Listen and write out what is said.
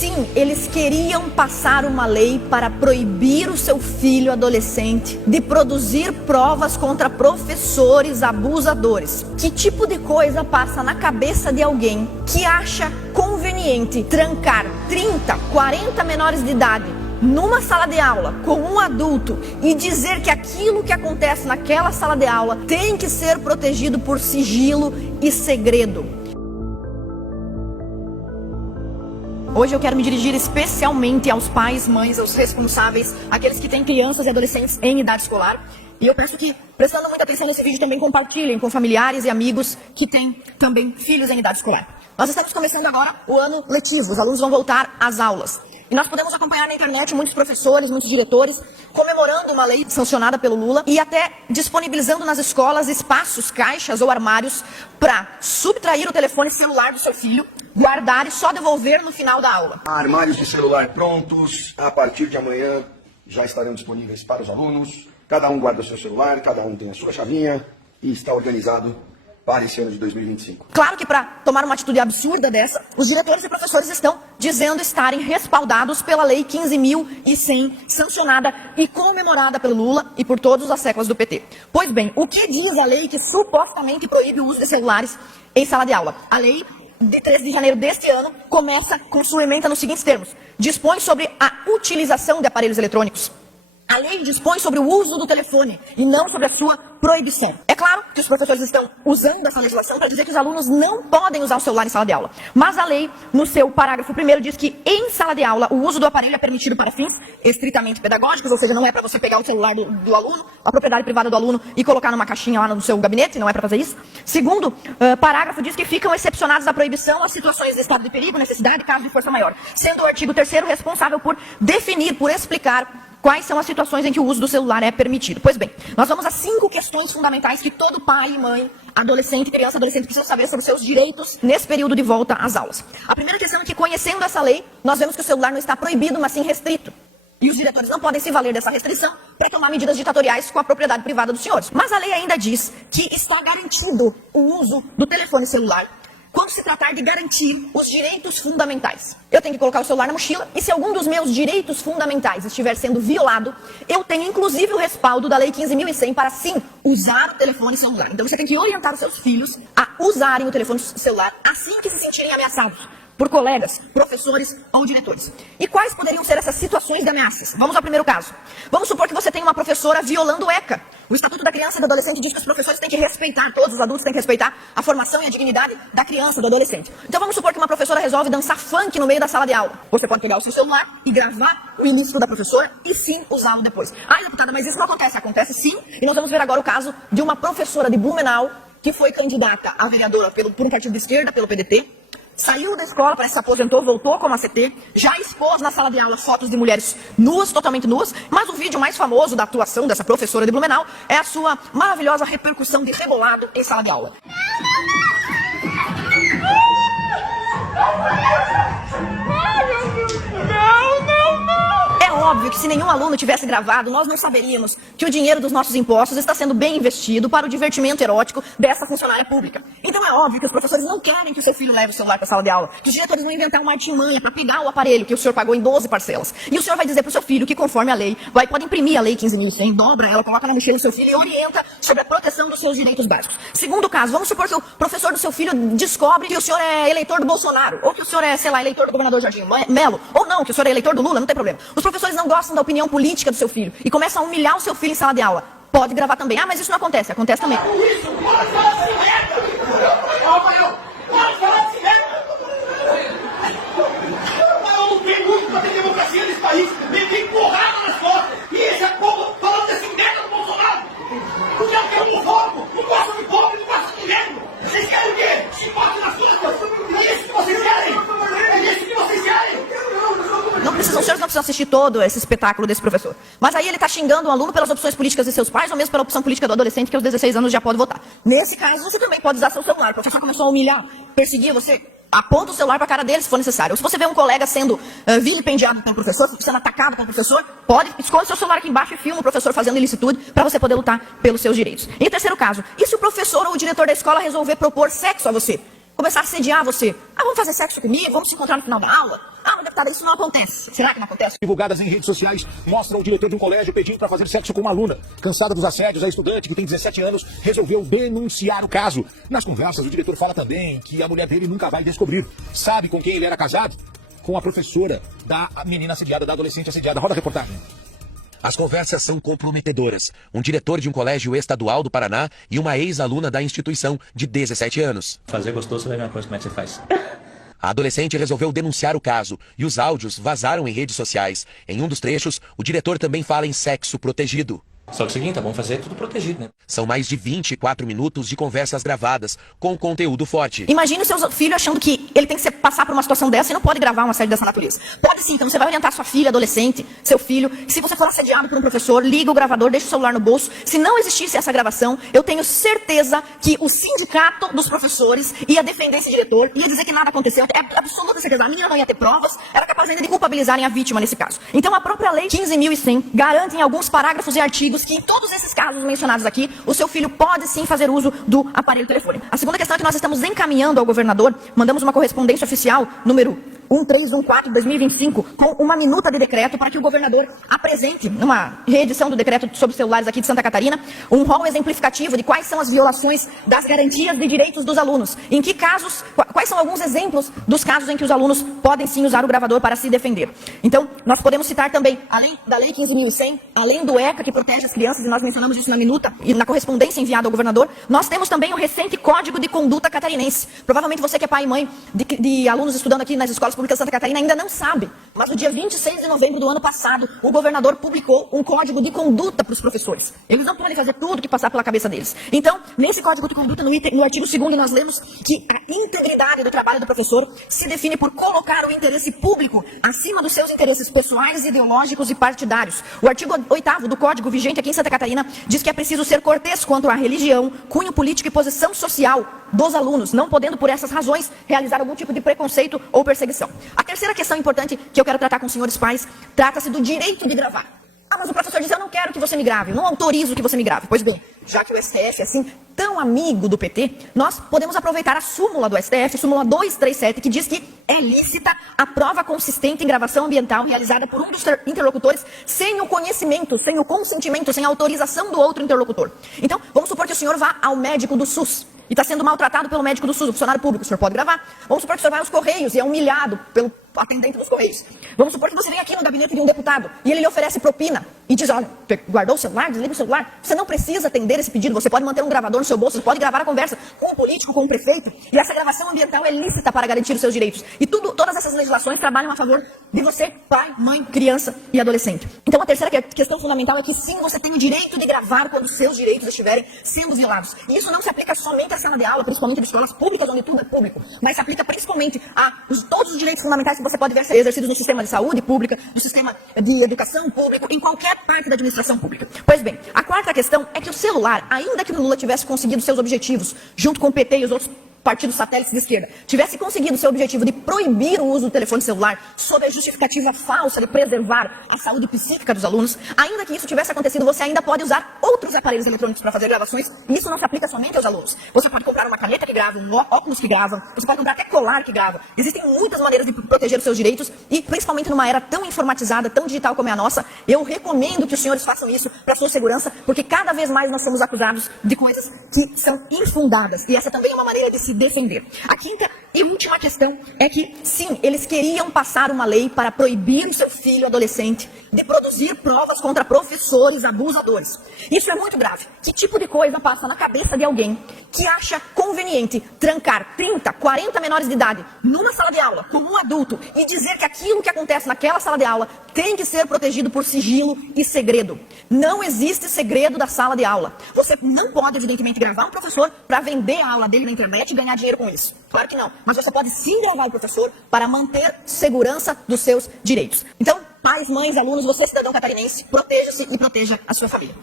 Sim, eles queriam passar uma lei para proibir o seu filho adolescente de produzir provas contra professores abusadores. Que tipo de coisa passa na cabeça de alguém que acha conveniente trancar 30, 40 menores de idade numa sala de aula com um adulto e dizer que aquilo que acontece naquela sala de aula tem que ser protegido por sigilo e segredo? Hoje eu quero me dirigir especialmente aos pais, mães, aos responsáveis, aqueles que têm crianças e adolescentes em idade escolar. E eu peço que, prestando muita atenção nesse vídeo, também compartilhem com familiares e amigos que têm também filhos em idade escolar. Nós estamos começando agora o ano letivo, os alunos vão voltar às aulas. E nós podemos acompanhar na internet muitos professores, muitos diretores, comemorando uma lei sancionada pelo Lula e até disponibilizando nas escolas espaços, caixas ou armários para subtrair o telefone celular do seu filho, guardar e só devolver no final da aula. Armários de celular prontos, a partir de amanhã já estarão disponíveis para os alunos. Cada um guarda o seu celular, cada um tem a sua chavinha e está organizado para esse ano de 2025. Claro que para tomar uma atitude absurda dessa, os diretores e professores estão dizendo estarem respaldados pela Lei 15.100, sancionada e comemorada pelo Lula e por todas as séculas do PT. Pois bem, o que diz a lei que supostamente proíbe o uso de celulares em sala de aula? A lei de 13 de janeiro deste ano começa com sua ementa nos seguintes termos: dispõe sobre a utilização de aparelhos eletrônicos. A lei dispõe sobre o uso do telefone e não sobre a sua proibição. É claro que os professores estão usando essa legislação para dizer que os alunos não podem usar o celular em sala de aula. Mas a lei, no seu parágrafo 1º, diz que em sala de aula o uso do aparelho é permitido para fins estritamente pedagógicos, ou seja, não é para você pegar o celular do aluno, a propriedade privada do aluno e colocar numa caixinha lá no seu gabinete, não é para fazer isso. Segundo parágrafo diz que ficam excepcionadas da proibição as situações de estado de perigo, necessidade e caso de força maior, sendo o artigo 3º responsável por definir, por explicar quais são as situações em que o uso do celular é permitido. Pois bem, nós vamos a 5 questões fundamentais que todo pai, mãe, adolescente, criança, adolescente precisa saber sobre seus direitos nesse período de volta às aulas. A primeira questão é que, conhecendo essa lei, nós vemos que o celular não está proibido, mas sim restrito. E os diretores não podem se valer dessa restrição para tomar medidas ditatoriais com a propriedade privada dos senhores. Mas a lei ainda diz que está garantido o uso do telefone celular quando se tratar de garantir os direitos fundamentais. Eu tenho que colocar o celular na mochila e se algum dos meus direitos fundamentais estiver sendo violado, eu tenho inclusive o respaldo da Lei 15.100 para sim usar o telefone celular. Então você tem que orientar os seus filhos a usarem o telefone celular assim que se sentirem ameaçados por colegas, professores ou diretores. E quais poderiam ser essas situações de ameaças? Vamos ao primeiro caso. Vamos supor que você tem uma professora violando o ECA. O Estatuto da Criança e do Adolescente diz que os professores têm que respeitar, todos os adultos têm que respeitar a formação e a dignidade da criança, do adolescente. Então vamos supor que uma professora resolve dançar funk no meio da sala de aula. Você pode pegar o seu celular e gravar o início da professora e sim usá-lo depois. Ah, deputada, mas isso não acontece. Acontece sim. E nós vamos ver agora o caso de uma professora de Blumenau que foi candidata a vereadora por um partido de esquerda, pelo PDT. Saiu da escola, parece que se aposentou, voltou como ACT, já expôs na sala de aula fotos de mulheres nuas, totalmente nuas, mas o vídeo mais famoso da atuação dessa professora de Blumenau é a sua maravilhosa repercussão de rebolado em sala de aula. É óbvio que se nenhum aluno tivesse gravado, nós não saberíamos que o dinheiro dos nossos impostos está sendo bem investido para o divertimento erótico dessa funcionária pública. Então é óbvio que os professores não querem que o seu filho leve o celular para a sala de aula, que os diretores vão inventar uma artimanha para pegar o aparelho que o senhor pagou em 12 parcelas. E o senhor vai dizer para o seu filho que, conforme a lei, pode imprimir a Lei 15.100, dobra ela, coloca na mochila do seu filho e orienta sobre a proteção dos seus direitos básicos. Segundo caso, vamos supor que o professor do seu filho descobre que o senhor é eleitor do Bolsonaro, ou que o senhor é, sei lá, eleitor do governador Jardim Melo, ou não, que o senhor é eleitor do Lula, não tem problema. Os professores não gostam da opinião política do seu filho e começam a humilhar o seu filho em sala de aula. Pode gravar também. Ah, mas isso não acontece. Acontece também. Os senhores não precisam assistir todo esse espetáculo desse professor. Mas aí ele está xingando um aluno pelas opções políticas de seus pais ou mesmo pela opção política do adolescente que aos 16 anos já pode votar. Nesse caso, você também pode usar seu celular. O professor começou a humilhar, perseguir você, aponta o celular para a cara dele se for necessário. Ou se você vê um colega sendo vilipendiado pelo professor, sendo atacado pelo professor, pode, esconde seu celular aqui embaixo e filma o professor fazendo ilicitude para você poder lutar pelos seus direitos. E em terceiro caso, e se o professor ou o diretor da escola resolver propor sexo a você? Começar a assediar você? Ah, vamos fazer sexo comigo? Vamos se encontrar no final da aula? Ah, mas deputada, isso não acontece. Será que não acontece? Divulgadas em redes sociais mostram o diretor de um colégio pedindo para fazer sexo com uma aluna. Cansada dos assédios, a estudante, que tem 17 anos, resolveu denunciar o caso. Nas conversas, o diretor fala também que a mulher dele nunca vai descobrir. Sabe com quem ele era casado? Com a professora da menina assediada, da adolescente assediada. Roda a reportagem. As conversas são comprometedoras. Um diretor de um colégio estadual do Paraná e uma ex-aluna da instituição de 17 anos. Fazer gostoso, você vai ver uma coisa como é que você faz. A adolescente resolveu denunciar o caso e os áudios vazaram em redes sociais. Em um dos trechos, o diretor também fala em sexo protegido. Só que é o seguinte, vamos fazer tudo protegido, né? São mais de 24 minutos de conversas gravadas, com conteúdo forte. Imagine o seu filho achando que ele tem que passar por uma situação dessa e não pode gravar uma série dessa natureza. Pode sim, então você vai orientar sua filha, adolescente, seu filho. Se você for assediado por um professor, liga o gravador, deixa o celular no bolso. Se não existisse essa gravação, eu tenho certeza que o sindicato dos professores ia defender esse diretor, ia dizer que nada aconteceu. É absoluta certeza. A menina não ia ter provas, era capaz ainda de culpabilizarem a vítima nesse caso. Então a própria lei 15.100 garante em alguns parágrafos e artigos que em todos esses casos mencionados aqui, o seu filho pode sim fazer uso do aparelho telefônico. A segunda questão é que nós estamos encaminhando ao governador, mandamos uma correspondência oficial, número 1314 de 2025, com uma minuta de decreto para que o governador apresente, numa reedição do decreto sobre celulares aqui de Santa Catarina, um rol exemplificativo de quais são as violações das garantias de direitos dos alunos. Em que casos, quais são alguns exemplos dos casos em que os alunos podem sim usar o gravador para se defender. Então, nós podemos citar também, além da lei 15.100, além do ECA, que protege as crianças, e nós mencionamos isso na minuta e na correspondência enviada ao governador, nós temos também o recente Código de Conduta Catarinense. Provavelmente você que é pai e mãe de alunos estudando aqui nas escolas públicas de Santa Catarina ainda não sabe, mas no dia 26 de novembro do ano passado, o governador publicou um código de conduta para os professores. Eles não podem fazer tudo que passar pela cabeça deles. Então, nesse código de conduta, no artigo 2º, nós lemos que a integridade do trabalho do professor se define por colocar o interesse público acima dos seus interesses pessoais, ideológicos e partidários. O artigo 8º do código vigente aqui em Santa Catarina diz que é preciso ser cortês quanto à religião, cunho político e posição social dos alunos, não podendo por essas razões realizar algum tipo de preconceito ou perseguição. A terceira questão importante que eu quero tratar com os senhores pais, trata-se do direito de gravar. Ah, mas o professor diz, eu não quero que você me grave, eu não autorizo que você me grave. Pois bem, já que o STF é assim tão amigo do PT, nós podemos aproveitar a súmula do STF, súmula 237, que diz que é lícita a prova consistente em gravação ambiental realizada por um dos interlocutores sem o conhecimento, sem o consentimento, sem a autorização do outro interlocutor. Então, vamos supor que o senhor vá ao médico do SUS e está sendo maltratado pelo médico do SUS, o funcionário público, o senhor pode gravar. Vamos supor que o senhor vai aos Correios e é humilhado pelo atendente dos Correios. Vamos supor que você vem aqui no gabinete de um deputado e ele lhe oferece propina e diz, olha, guardou o celular, desliga o celular. Você não precisa atender esse pedido, você pode manter um gravador no seu bolso, você pode gravar a conversa com o político, com o prefeito, e essa gravação ambiental é lícita para garantir os seus direitos. E todas essas legislações trabalham a favor de você, pai, mãe, criança e adolescente. Então a terceira questão fundamental é que sim, você tem o direito de gravar quando os seus direitos estiverem sendo violados. E isso não se aplica somente à sala de aula, principalmente de escolas públicas, onde tudo é público, mas se aplica principalmente a todos os direitos fundamentais que você pode ver ser exercidos no sistema de saúde pública, no sistema de educação público, em qualquer parte da administração pública. Pois bem, a quarta questão é que o celular, ainda que o Lula tivesse conseguido seus objetivos, junto com o PT e os outros partidos satélites de esquerda, tivesse conseguido seu objetivo de proibir o uso do telefone celular sob a justificativa falsa de preservar a saúde psíquica dos alunos, ainda que isso tivesse acontecido, você ainda pode usar outros aparelhos eletrônicos para fazer gravações, e isso não se aplica somente aos alunos. Você pode comprar uma caneta que grava, um óculos que grava, você pode comprar até colar que grava. Existem muitas maneiras de proteger os seus direitos e, principalmente numa era tão informatizada, tão digital como é a nossa, eu recomendo que os senhores façam isso para sua segurança, porque cada vez mais nós somos acusados de coisas que são infundadas, e essa também é uma maneira de se defender. A quinta e última questão é que, sim, eles queriam passar uma lei para proibir o seu filho adolescente de produzir provas contra professores abusadores. Isso é muito grave. Que tipo de coisa passa na cabeça de alguém que acha conveniente trancar 30, 40 menores de idade numa sala de aula com um adulto e dizer que aquilo que acontece naquela sala de aula tem que ser protegido por sigilo e segredo? Não existe segredo da sala de aula. Você não pode, evidentemente, gravar um professor para vender a aula dele na internet e ganhar dinheiro com isso. Claro que não. Mas você pode sim gravar o professor para manter segurança dos seus direitos. Então, pais, mães, alunos, você cidadão catarinense, proteja-se e proteja a sua família.